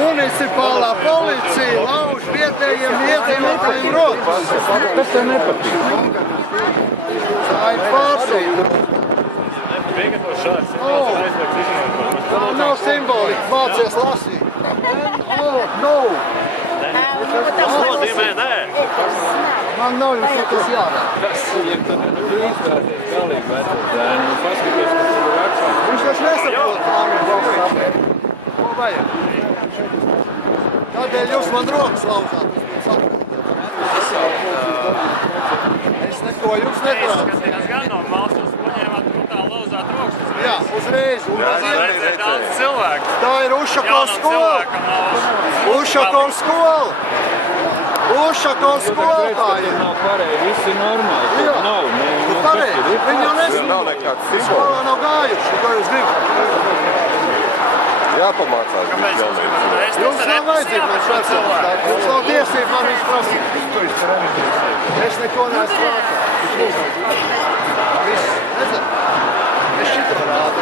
Municipālā policija lauž vietējiem iedzīvotājiem rokas. Tas tev nepatīk. Tā ir pārsīta. Tā nav simbolika. Mācies lasīt. No. Tas nozīmē nē. Man nav jums tas jādara. Tas viņiem tad izvērties galīgi vecās dēni un paskaties, kas tur rakstās. Viņš taču nesaprot. Ko vajag? Kādēļ jūs man rokas lauzāt? Es neko jums neprātu. Skatījās gan no malas, jūs paņēmāt brutāli lauzāt rokas. Jā, uzreiz. Redzēt daudz cilvēku. Tā ir Ušakovs skola. Ušakovs skola. Ušakovs skola tā ir. Nav pareizi, viss ir normāli. Jā. Nav, Tu pareizi. Viņi jau Nav nekāds simbols. skolā nav gājuši. Ko jūs gribat? Jāpamācās. Kāpēc jūs gribat? Jums nav vajadzīga man šāds. Jums nav tiesība man viņš prasīt. Es neko neesmu prātā. Viss, redzat? Es šito rādu.